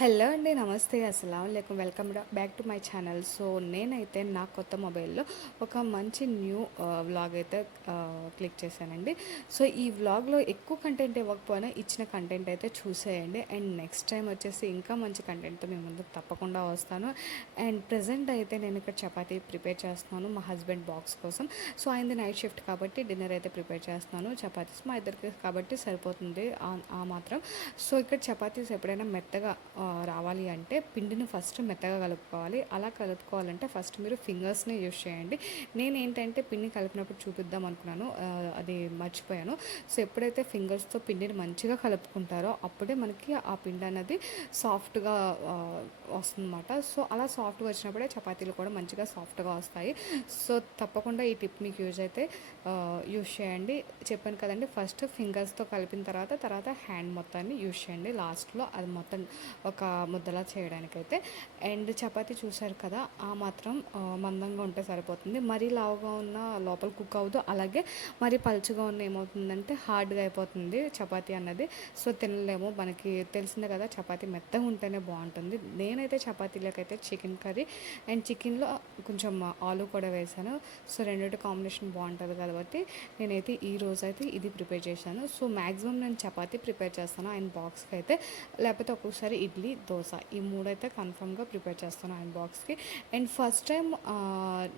Hello అండి, నమస్తే, అస్సలాముఅలైకుం. Welcome back to my channel. So నేనైతే నా కొత్త మొబైల్లో ఒక మంచి న్యూ వ్లాగ్ అయితే క్లిక్ చేశానండి. సో ఈ వ్లాగ్లో ఎక్కువ కంటెంట్ ఇవ్వకపోయినా ఇచ్చిన కంటెంట్ అయితే చూసేయండి. అండ్ నెక్స్ట్ టైం వచ్చేసి ఇంకా మంచి కంటెంట్తో మేము ముందుకు తప్పకుండా వస్తాను. అండ్ ప్రజెంట్ అయితే నేను ఇక్కడ చపాతీ ప్రిపేర్ చేస్తున్నాను మా హస్బెండ్ బాక్స్ కోసం. సో ఆయనది నైట్ షిఫ్ట్ కాబట్టి డిన్నర్ అయితే ప్రిపేర్ చేస్తున్నాను. చపాతీస్ మా ఇద్దరికి కాబట్టి సరిపోతుంది ఆ మాత్రం. సో ఇక్కడ చపాతీస్ ఎప్పుడైనా మెత్తగా రావాలి అంటే పిండిని ఫస్ట్ మెత్తగా కలుపుకోవాలి. అలా కలుపుకోవాలంటే ఫస్ట్ మీరు ఫింగర్స్ని యూజ్ చేయండి. నేను ఏంటంటే పిండి కలిపినప్పుడు చూపిద్దాం అనుకున్నాను, అది మర్చిపోయాను. సో ఎప్పుడైతే ఫింగర్స్తో పిండిని మంచిగా కలుపుకుంటారో అప్పుడే మనకి ఆ పిండి అనేది సాఫ్ట్గా వస్తుందన్నమాట. సో అలా సాఫ్ట్గా వచ్చినప్పుడే చపాతీలు కూడా మంచిగా సాఫ్ట్గా వస్తాయి. సో తప్పకుండా ఈ టిప్ మీకు యూజ్ చేయండి. చెప్పాను కదండి, ఫస్ట్ ఫింగర్స్తో కలిపిన తర్వాత హ్యాండ్ మొత్తాన్ని యూజ్ చేయండి లాస్ట్లో, అది మొత్తం ఒక ముద్దలా చేయడానికైతే. అండ్ చపాతీ చూసారు కదా, ఆ మాత్రం మందంగా ఉంటే సరిపోతుంది. మరీ లావుగా ఉన్న లోపల కుక్ అవ్వదు, అలాగే మరీ పలుచగా ఉన్న ఏమవుతుందంటే హార్డ్గా అయిపోతుంది చపాతీ అన్నది. సో తినలేము, మనకి తెలిసిందే కదా చపాతీ మెత్తగా ఉంటేనే బాగుంటుంది. నేనైతే చపాతీలకైతే చికెన్ కర్రీ అండ్ చికెన్లో కొంచెం ఆలు కూడా వేసాను. సో రెండింటి కాంబినేషన్ బాగుంటుంది కాబట్టి నేనైతే ఈ రోజు అయితే ఇది ప్రిపేర్ చేశాను. సో మ్యాక్సిమం నేను చపాతీ ప్రిపేర్ చేస్తాను ఆయన బాక్స్కి అయితే, లేకపోతే ఒక్కొక్కసారి ఇడ్లీ, దోశ, ఈ మూడైతే కన్ఫర్మ్గా ప్రిపేర్ చేస్తాను ఆయన బాక్స్కి. అండ్ ఫస్ట్ టైం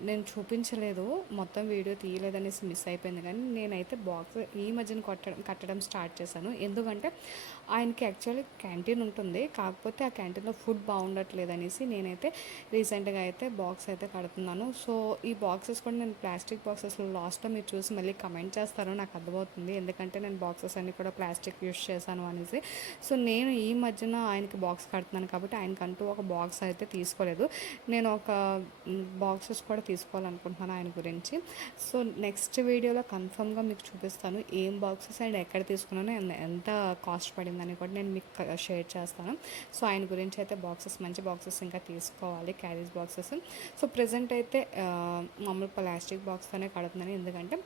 నేను చూపించలేదు, మొత్తం వీడియో తీయలేదనేసి మిస్ అయిపోయింది. కానీ నేనైతే బాక్స్ ఈ మధ్యన కట్టడం స్టార్ట్ చేశాను. ఎందుకంటే ఆయనకి యాక్చువల్లీ క్యాంటీన్ ఉంటుంది, కాకపోతే ఆ క్యాంటీన్లో ఫుడ్ బాగుండట్లేదు అనేసి నేనైతే రీసెంట్గా అయితే బాక్స్ అయితే కడుతున్నాను. సో ఈ బాక్సెస్ కూడా నేను ప్లాస్టిక్ బాక్సెస్లో లాస్ట్లో మీరు చూసి మళ్ళీ కమెంట్ చేస్తారో నాకు అర్థమవుతుంది, ఎందుకంటే నేను బాక్సెస్ అన్నీ కూడా ప్లాస్టిక్ యూస్ చేశాను అనేసి. సో నేను ఈ మధ్యన ఆయనకి బాక్స్ కడుతున్నాను కాబట్టి ఆయనకంటూ ఒక బాక్స్ అయితే తీసుకోలేదు. నేను ఒక బాక్సెస్ కూడా తీసుకోవాలనుకుంటున్నాను ఆయన గురించి. సో నెక్స్ట్ వీడియోలో కన్ఫర్మ్గా మీకు చూపిస్తాను ఏం బాక్సెస్ అండ్ ఎక్కడ తీసుకున్నానో, ఎంత కాస్ట్ పడిందని కూడా నేను మీకు షేర్ చేస్తాను. సో ఆయన గురించి అయితే మంచి బాక్సెస్ ఇంకా తీసుకోవాలి, క్యారీస్ బాక్సెస్. సో ప్రజెంట్ అయితే మామూలు ప్లాస్టిక్ బాక్స్తోనే కడుతున్నాను, ఎందుకంటే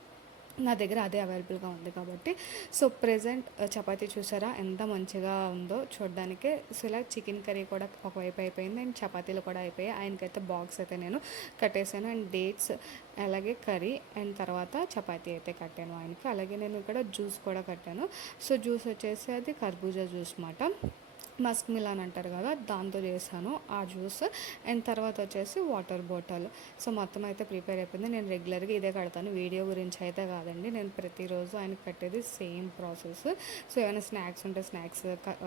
నా దగ్గర అదే అవైలబుల్గా ఉంది కాబట్టి. సో ప్రెజెంట్ చపాతీ చూసారా ఎంత మంచిగా ఉందో చూడడానికి. సో ఇలా చికెన్ కర్రీ కూడా ఒకవైపు అయిపోయింది అండ్ చపాతీలు కూడా అయిపోయాయి. ఆయనకైతే బాక్స్ అయితే నేను కట్టేశాను అండ్ డేట్స్, అలాగే కర్రీ అండ్ తర్వాత చపాతీ అయితే కట్టాను ఆయనకి. అలాగే నేను ఇక్కడ జ్యూస్ కూడా కట్టాను. సో జ్యూస్ వచ్చేసి అది కర్బూజా జ్యూస్ మాట, మస్క్ మిలాన్ అంటారు కదా, దాంతో చేశాను ఆ జ్యూస్. అండ్ తర్వాత వచ్చేసి వాటర్ బాటిల్. సో మొత్తం అయితే ప్రిపేర్ అయిపోయింది. నేను రెగ్యులర్గా ఇదే కడతాను, వీడియో గురించి అయితే కాదండి. నేను ప్రతిరోజు ఆయనకి కట్టేది సేమ్ ప్రాసెస్. సో ఏమైనా స్నాక్స్ ఉంటే స్నాక్స్,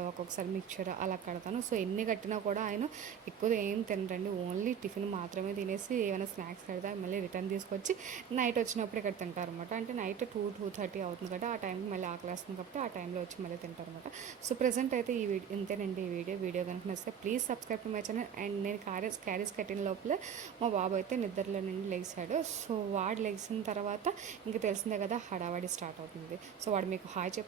ఒక్కొక్కసారి మిక్చర్ అలా కడతాను. సో ఎన్ని కట్టినా కూడా ఆయన ఎక్కువ ఏం తినరండి, ఓన్లీ టిఫిన్ మాత్రమే తినేసి ఏమైనా స్నాక్స్ కడతా మళ్ళీ రిటర్న్ తీసుకొచ్చి నైట్ వచ్చినప్పుడు ఇక్కడ తింటారు అనమాట. అంటే నైట్ 2-2:30 అవుతుంది కాబట్టి ఆ టైంకి మళ్ళీ ఆకలేస్తుంది కాబట్టి ఆ టైంలో వచ్చి మళ్ళీ తింటారు అనమాట. సో ప్రెసెంట్ అయితే ఈ ఇంతేనండి ఈ వీడియో కనుక నచ్చితే please subscribe to my channel. And నేను క్యారీస్ కట్టిన లోపల మా బాబు అయితే నిద్రలో నుండి లెగిసాడు. సో వాడు లెగిసిన తర్వాత ఇంక తెలిసిందే కదా, హడావడి స్టార్ట్ అవుతుంది. సో వాడు మీకు హాయ్